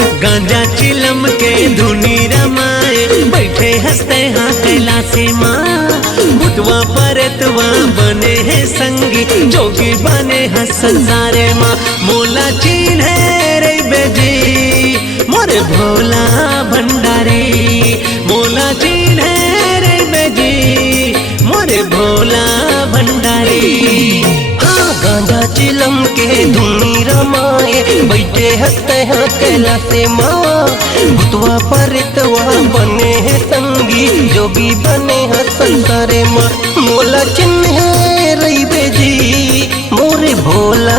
गांजा चिलम के धुनी रमाए बैठे हंसते हाँ कैलाशी माँ। भूतवा परतवा बने हैं संगी जोगी बने हैं संसारे माँ। मोला चीन है रे बेजी मोरे भोला भंडारी। मोला चीन है रे बेजी मोरे भोला भंडारी। गांजा चिलम के धुनी रमाए बैठे हंसते हैं कैलाशी माँ। भूतवा परतवा बने हैं संगी जोगी बने हैं संसारे माँ। मोला चिन्ह है रही बेजी मोरे भोला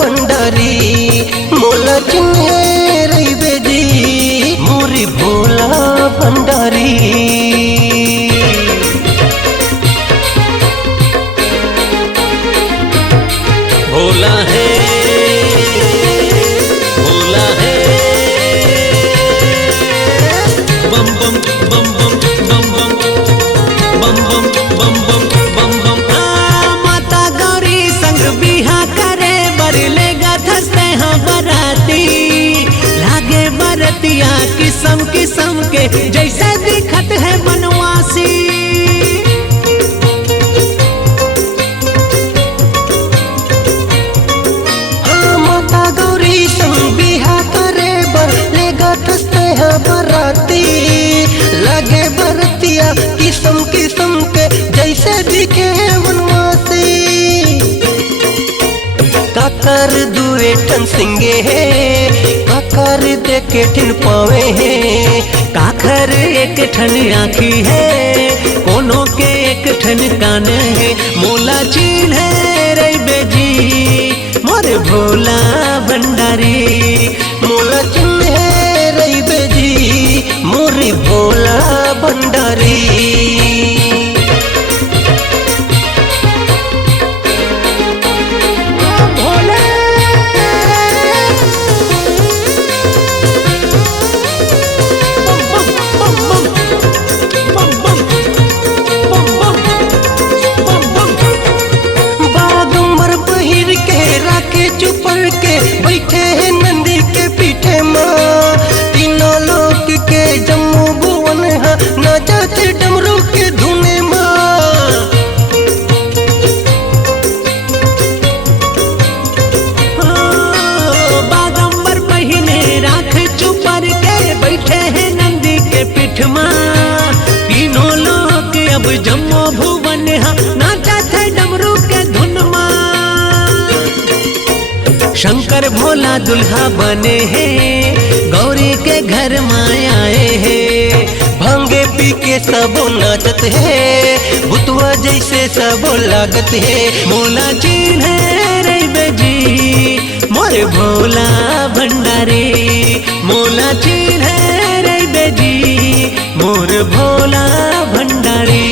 भंडारी। मोला चिन्ह है रही बेजी मोरे भोला भंडारी। भोला है भोला है बम बम बम बम बम बम बम बम बम बम बम बम। माता गौरी संग बिहा करे बरलेगा धसते हाँ बराती। लागे बरतिया किस्म किस्म के जैसे दिखत है बनवासी। बराती लगे बरतिया किस्म किस्म के जैसे दिखे वनवासी। काकर दुए ठन सिंगे है काकर देखे ठिन पावे है। काखर एक ठन आँखी है कोनो के एक ठन कान है। मोला चीन है रे बेजी मोरे भोला भंडारी। मोला चिन्ह है रही बेजी मोरे भोला भंडारी। बागंबर बहिर के राके चुपर के बैठे हैं नंदी के पीठे माँ। तीनों लोक के जम्मू भुवन है नाचते डमरू के धुने माँ। बागंबर बहिने राख चुपर के बैठे हैं नंदी के पीठ माँ। तीनों लोग अब जम्मू भुवन नाचते डमरू के धुन माँ। शंकर भोला दुल्हा बने हैं गौरी के घर माए आए हैं। भांगे पी के सबो नाचत है भूतवा जैसे सबो लागत है। मोला चीन है रे बेजी मोरे भोला भंडारी। मोला चीन है रे बेजी मोर भोला भंडारी।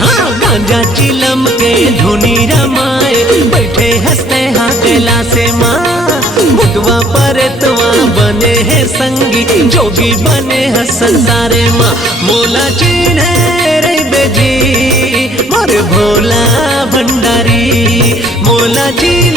हाँ गांजा चिलम के धुनी रमाए बैठे हंसते हाँ कैलाशी माँ। भूतवा परतवा बने हैं संगी जोगी बने हैं संसारे माँ। मोला चीन है रे बेजी मोरे भोला भंडारी। मोला चीन